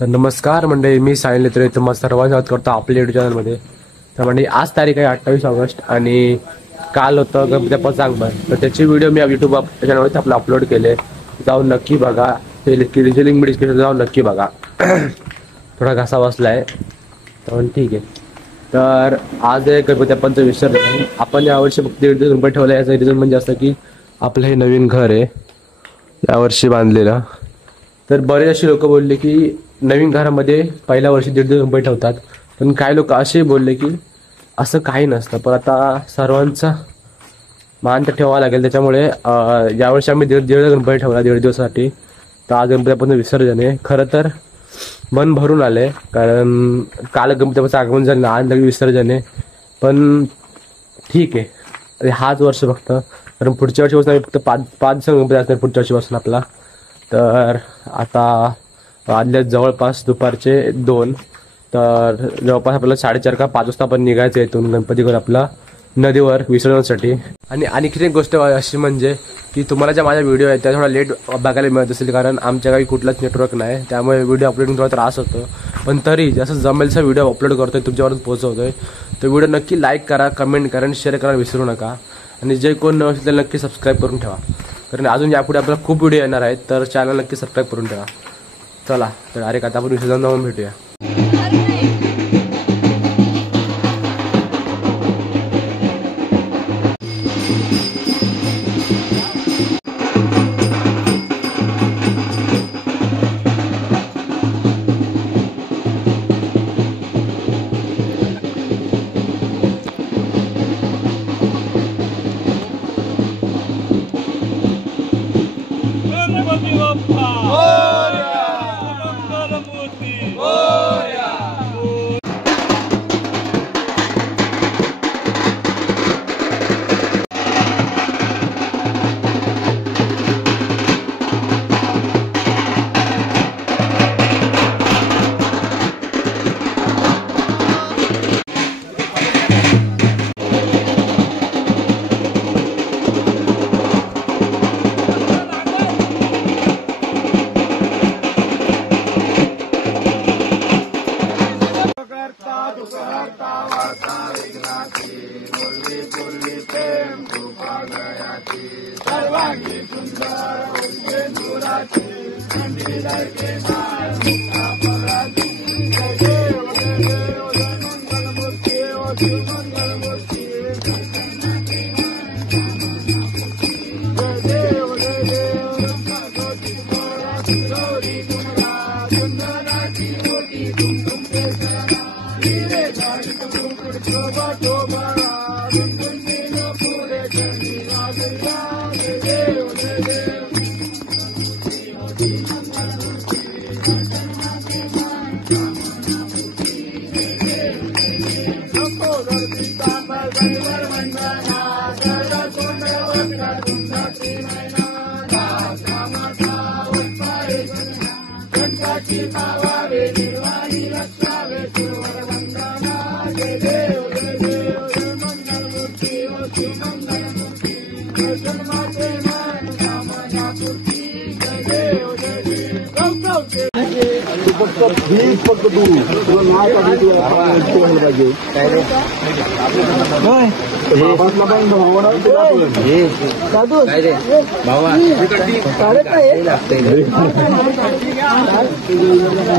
तर नमस्कार मंडळी, मी साहिल लेत्रे तुम्हाला सर्वांचं स्वागत करतो आपल्या युट्यूब चॅनलमध्ये. तर मंडळी आज तारीख आहे 28 ऑगस्ट आणि काल होतं गणपती बाप्पाचं आगमन. तर त्याची व्हिडिओ मी यूट्यूब चॅनलवरती आपलं अपलोड केले, जाऊन नक्की बघा. ते लिंक डिस्क्रिप्शन जाऊन नक्की बघा. थोडा घासा बसलाय तर ठीक आहे. तर आज आहे गणपती बाप्पांचं विसर्जन. आपण यावर्षी फक्त 1.5 रुपये ठेवला. याचं रिझन म्हणजे असं की आपलं हे नवीन घर आहे यावर्षी बांधलेलं. तर बरेच असे लोक बोलले की नवीन घरामध्ये पहिल्या वर्षी 1.5 रुपये ठेवतात, पण काही लोक असे बोलले की असं काही नसतं. पण आता सर्वांचा मान तर ठेवावा लागेल, त्याच्यामुळे यावर्षी आम्ही 1.5 रुपये ठेवला 1.5 दिवसासाठी. तर आज गणपती बाप्पांचं विसर्जन आहे. खरं तर मन भरून आले, कारण काल गणपती बाप्पाचं आगमन झालं, आज लगेच विसर्जन आहे. पण ठीक आहे, हाच वर्ष फक्त, कारण पुढच्या वर्षीपासून आम्ही फक्त पाच दिवस गणपती असणार पुढच्या वर्षीपासून आपला. तर आता वाजल्यात जवळपास दुपारचे 2. तर जवळपास आपल्याला 4:30 का 5 वाजता आपण निघायचं इथून गणपती घर आपला नदीवर विसर्जनासाठी. आणि आणखी एक गोष्ट अशी म्हणजे की तुम्हाला ज्या माझ्या व्हिडिओ आहेत त्या थोडा लेट बघायला मिळत असेल, कारण आमच्या काही कुठलाच नेटवर्क नाही, त्यामुळे व्हिडिओ अपलोडिंग थोडा त्रास होतो. पण तरी जसं जमेलचा व्हिडिओ अपलोड करतोय, तुमच्यापर्यंत पोहोचवतोय. तर व्हिडिओ नक्की लाईक करा, कमेंट करा आणि शेअर करायला विसरू नका. आणि जे कोण नसेल असेल त्याला नक्की सबस्क्राईब करून ठेवा, कारण अजून यापुढे आपल्याला खूप व्हिडिओ येणार आहेत. तर चॅनल नक्की सबस्क्राईब करून ठेवा. चला तर डायरेक्ट आता आपण विसर्जन जाऊन भेटूया.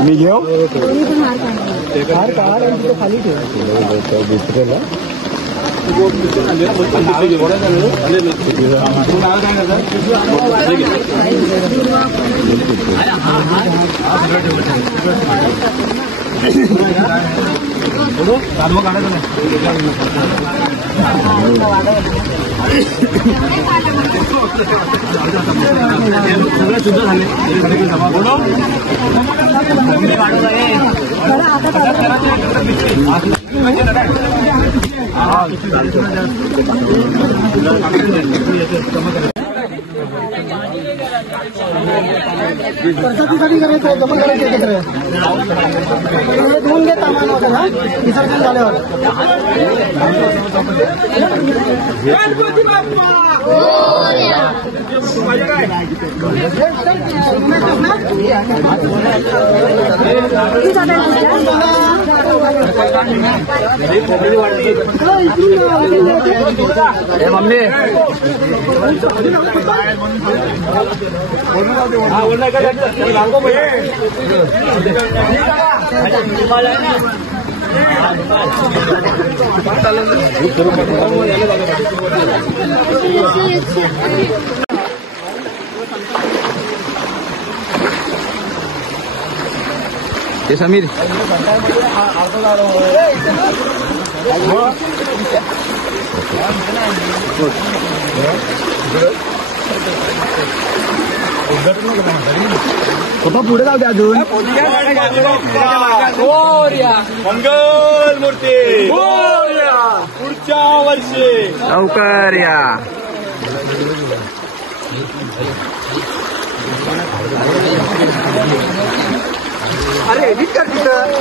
मी घेऊ खाली ठेव. प्रजातीसाठी करायचं आहे, जमा करायचं एकत्र. हे धुवून घे सामान वगैरे, हा? विसर्जन झाल्यावर. ये समीर पुढे जाऊ द्या अजून. मंगल मूर्ती पुढच्या वर्षी लवकर या. अरे एडिट कर तिथं.